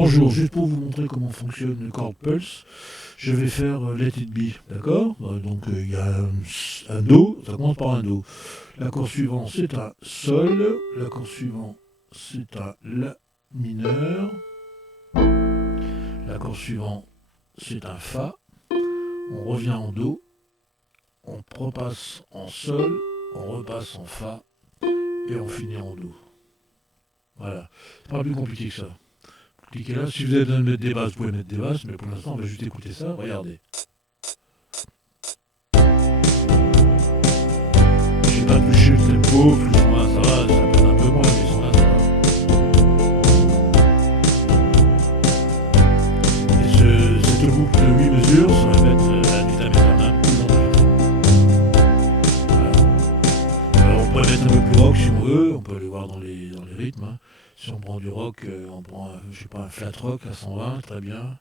Bonjour, juste pour vous montrer comment fonctionne le chord pulse, je vais faire Let It Be, d'accord? Donc il y a un Do, ça commence par un Do. L'accord suivant c'est un Sol, l'accord suivant c'est un La mineur, l'accord suivant c'est un Fa, on revient en Do, on repasse en Sol, on repasse en Fa et on finit en Do. Voilà, c'est pas plus compliqué que ça. Cliquez là, si vous avez besoin de mettre des basses, vous pouvez mettre des basses, mais pour l'instant on va juste écouter ça, regardez. J'ai pas touché le tempo, plus ou moins ça va, ça peut être un peu moins, mais sans là ça va. Et cette boucle de 8 mesures, ça va mettre la vitamine un peu dans le rythme. Voilà. Alors on pourrait mettre un peu plus rock si on veut, on peut aller voir dans les rythmes. Hein. Si on prend du rock, on prend je sais pas, un flat rock à 120, très bien.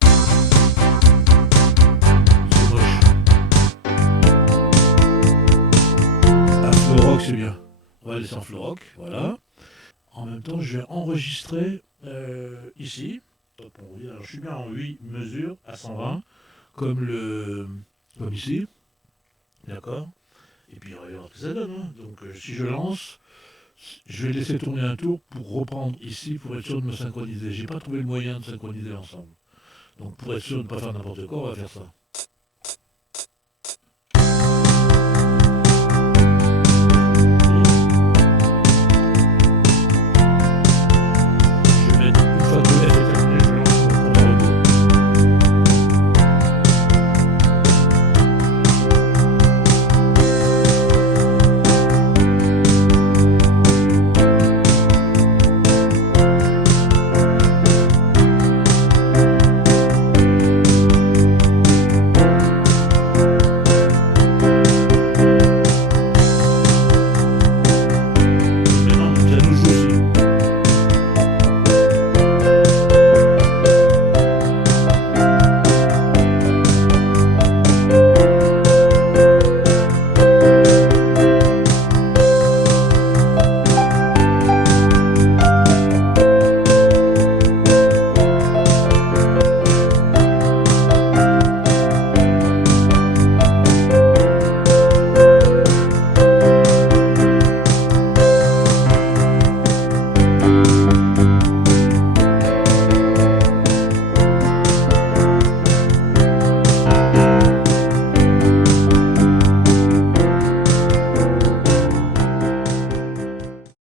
C'est moche. Un flow rock c'est bien. On va laisser en flow rock, voilà. En même temps, je vais enregistrer ici. Alors, je suis bien en 8 mesures à 120, comme ici, d'accord. Et puis, on va voir ce que ça donne. Hein. Donc, si je lance, je vais laisser tourner un tour pour reprendre ici, pour être sûr de me synchroniser. J'ai pas trouvé le moyen de synchroniser l'ensemble. Donc, pour être sûr de ne pas faire n'importe quoi, on va faire ça.